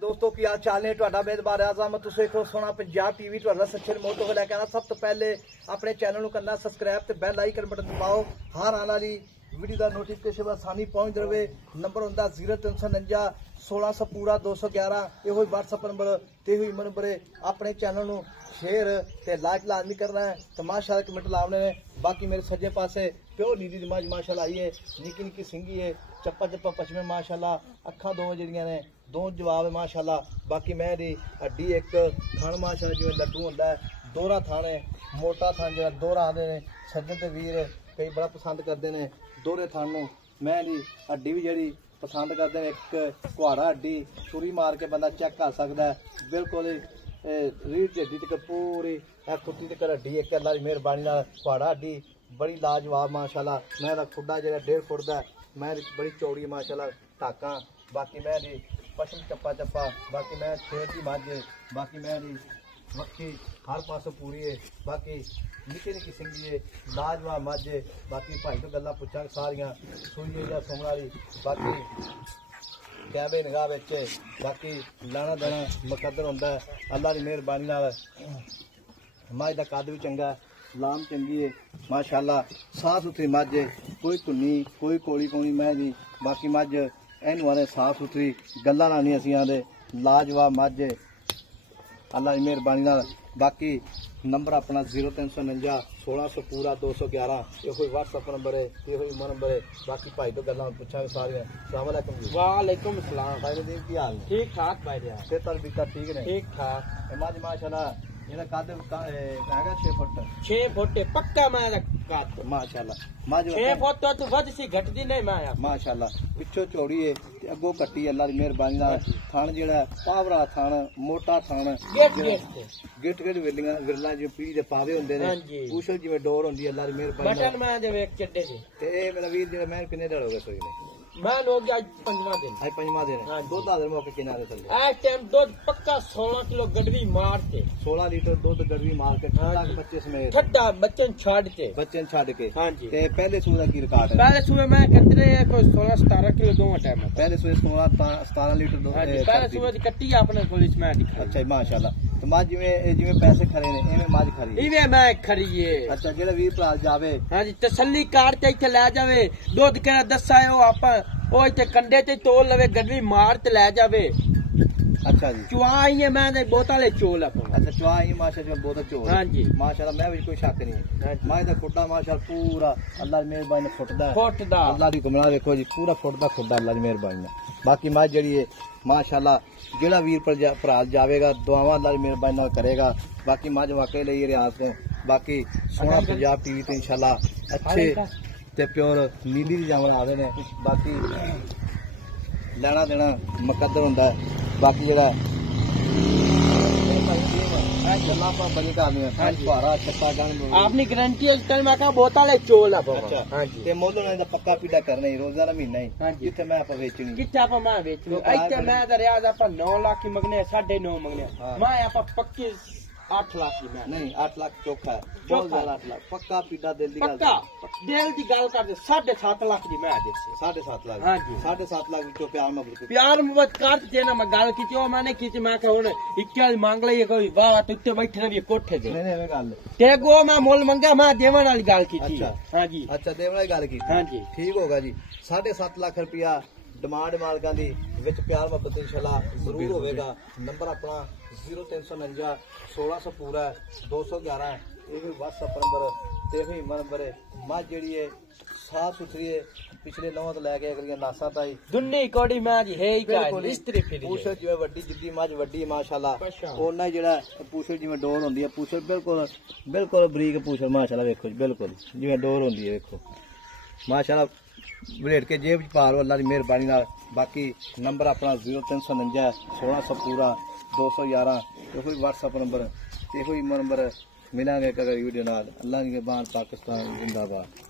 दोस्तों की हाल चाल ने ਤੁਹਾਡਾ ਮੇਜ਼ਬਾਨ ਆਜ਼ਮ ਤੁਸੀਂ ਦੇਖੋ ਸੋਹਣਾ ਪੰਜਾਬ ਟੀਵੀ ਤੁਹਾਡਾ ਸੱਚੇ ਰਿਮੋਟ ਤੋਂ ਲੈ ਕੇ ਆਣਾ ਸਭ ਤੋਂ ਪਹਿਲੇ ਆਪਣੇ ਚੈਨਲ ਨੂੰ ਕਰਨਾ ਸਬਸਕ੍ਰਾਈਬ ਤੇ ਬੈਲ ਆਈਕਨ ਬਟਨ ਦਬਾਓ ਹਰ ਆਉਣ ਵਾਲੀ ਵੀਡੀਓ ਦਾ ਨੋਟੀਫਿਕੇਸ਼ਨ ਆਸਾਨੀ ਪਹੁੰਚ ਰਹੇ ਨੰਬਰ ਹੁੰਦਾ 0349 1600 ਪੂਰਾ 211 ਇਹੋ ਹੀ WhatsApp ਨੰਬਰ ਤੇ ਹੋਈ ਨੰਬਰ ਆਪਣੇ ਚੈਨਲ ਨੂੰ शेयर ते लाइक लाजमी करना है तो माशाल्लाह कमेंट लाने ने बाकी मेरे सज्जे पासे प्योर नीली दी मज माशाल्लाह आई है निक्की निक्की सिंगी है चप्पा चप्पा पछमे माशाल्लाह अखा दो जड़ियां ने दो जवाब है माशाल्लाह बाकी मैं दी हड्डी एक थान माशाल्लाह जिवें लड्डू हुंदा है दोहरा थान है मोटा थान जो दोहरा आंदे ने सज्जन ते वीर कई बड़ा पसंद करते हैं दोहरे थान नूं मैं दी हड्डी भी जड़ी पसंद करते हैं एक कुहाड़ा हड्डी छुरी मार के बंदा चेक कर सकता है बिल्कुल रीढ़ की हड्डी तक पूरी खुट्टी तक हड्डी एक अल्लाह की मेहरबानी कुहाड़ा हड्डी बड़ी लाजवाब माशाल्लाह मैं खुडा जो 1.5 फुट का मैं बड़ी चौड़ी माशाल्लाह टाका बाकी मैं पशम चप्पा चप्पा बाकी मैं छेड़ की मझ बाकी मैं मक्खी हर पासों पूरी है बाकी निक्की निक्की सिंगी है लाजवाब मझ बाकी भाई तो गल्लां पुछां सारियां सूई या सुमन वाली बाकी कैबे निगाह बच्चे बाकी लाना देना मुकद्दर होंदा है अल्लाह की मेहरबानी नाल मझ का कद भी चंगा लाम चंगी है माशाल्लाह साफ सुथरी मझ है कोई धुनी कोई कोली कोनी मैं जी बाकी मझ इनू आने साफ सुथरी गल्लां ना नहीं असीं आंदे लाजवाब मझ है अल्लाह की मेहरबानी नाल बाकी नंबर अपना 0349 1600 पूरा 211 ये कोई WhatsApp नंबर है ये कोई नंबर है बाकी भाई तो गल्लां पुछांगे सारे अस्सलाम वालेकुम जी वालेकुम सलाम भाई दी की हाल है ठीक ठाक भाई यार ते तरबियत ठीक ने ठीक ठाक मझ माशाल्लाह ਇਹਦਾ ਕੱਦ ਹੈਗਾ 6 ਫੁੱਟ 6 ਫੁੱਟ ਪੱਕਾ ਮੈਂ ਦਾ ਕੱਦ ਮਾਸ਼ਾਅੱਲਾ ਮੱਝ 6 ਫੁੱਟ ਤੋਂ ਵੱਧ ਸੀ ਘਟਦੀ ਨਹੀਂ ਮੈਂ ਮਾਸ਼ਾਅੱਲਾ ਪਿੱਛੋਂ ਚੌੜੀ ਏ ਤੇ ਅੱਗੋਂ ਕੱਟੀ ਅੱਲਾ ਦੀ ਮਿਹਰਬਾਨੀ ਨਾਲ ਥਣ ਜਿਹੜਾ ਪਾਵਰਾ ਥਣ ਮੋਟਾ ਥਣ ਗਿੱਟ ਵਿਰਲਾ ਜਿਵੇਂ ਪੀੜੀ ਦੇ ਪਾਵੇ ਹੁੰਦੇ ਨੇ ਪੂਛਲ ਜਿਵੇਂ ਡੋਰ ਹੁੰਦੀ ਅੱਲਾ ਦੀ ਮਿਹਰਬਾਨੀ ਨਾਲ ਬਟਨ ਮੈਂ ਦੇ ਵੇਖ ਚੱਡੇ ਸੀ ਤੇ ਇਹ ਮੇਰਾ ਵੀਰ ਜਿਹੜਾ ਮੈਂ ਕਿੰਨੇ ਦਿਨ ਹੋ ਗਏ ਸੋਈ ਨੇ मैं लोग आज 5वां दिन दुध आदर मौके किनारे चले आज टाइम दूध पक्का 16 किलो गडवी मार के 16 लीटर दूध गडवी मार के ठंडा बच्चे समेत ठंडा बच्चन छाड़ के हां जी ते पहले सूए का की रिकॉर्ड है पहले सूए मैं कितने कोई 16 17 किलो दो टाइम पहले सूए 16 17 लीटर दूध पहले सूए की कट्टी अपने पुलिस में दिखा अच्छा माशाल्लाह तो मज जिवें पैसे खरे ने इवें मज खरी इवें मैं खरी है अच्छा जेड़ा 20 भरा जावे हां जी तसल्ली कार ते इथे ले जावे दूध के दसा है ओ आपा ओ इथे कंडे ते तोल लवे गडवी मार ते ले जावे अच्छा जी चुआ आई है मैं बोतले चोल अच्छा चुआ आई माशाल्लाह बोतल चोल हां जी माशाल्लाह मैं भी कोई शक नहीं मैं दा खुड्डा माशाल्लाह पूरा अल्लाह दी मेहरबानी फुटदा अल्लाह दी कमला देखो जी पूरा फुटदा खुड्डा अल्लाह दी मेहरबानी बाकी मैं जड़ी है माशाल्लाह जेड़ा वीर भरा जावेगा दुआवां अल्लाह दी मेहरबानी नाल करेगा बाकी मज वाकई लई रियाज ने बाकी सोहना पंजाब टीवी ते इंशाल्लाह अच्छे ते प्योर नीली दी जावां आवे ने बाकी लेना देना मुकद्दर हुंदा है बाकी जेड़ा आपनी गारंटी मैं बोतल चोल मुल पक्का पीड़ा करना रोजाना महीना ही जिथे मैं बेचनी किथे आप मैं बेचनी इतने मैं रियाज आप 9 लाख की मंगने 9.5 मंगने मैं आप पक्की 8 लाख की मैं नहीं 8 लाख चौखा है बहुत ज्यादा 8 लाख पक्का पीड़ा दिल दी गल दिल दी गल कर 7.5 लाख दी मैं देसी 7.5 लाख हां जी 7.5 लाख विचों प्यार मोहब्बत कर देना मैं गल की ओ मैंने की मैं कह हुन 21 मांग लई कोई वाह तुत्ते बैठे ने भी कोठे दे नहीं नहीं गल ते गो मैं मुल मंगा मैं देवन वाली गल की थी हां जी अच्छा देवन वाली गल की हां जी ठीक होगा जी 7.5 लाख रुपया डिमांड मालकां दी विच प्यार मोहब्बत इंशाल्लाह जरूर होवेगा नंबर अपना 0349 1600 पूरा 211 ये WhatsApp नंबर ते ही नंबर है मझ जेड़ी है साफ सुथरी है पिछले नौं तो लैके अगलियां नासा ताई दुन्नी कोड़ी मैं जी है ही क्या इस्त्री फिरी पूछल जिवें वड्डी जिद्दी मझ वड्डी माशाल्लाह ओना जेड़ा पूछल जिवें डोर होंदी है पूछल बिल्कुल बिल्कुल बरीक पूछल माशाल्लाह देखो बिल्कुल जिवें डोर होंदी है देखो माशाल्लाह बलेट के जेब च पा लो अल्लाह की मेहरबानी नाल बाकी नंबर अपना 0349 1600 पूरा 211 ये कोई WhatsApp नंबर ये कोई नंबर मिलांगे अगर वीडियो नाल अल्लाह की मेहरबान पाकिस्तान जिंदाबाद।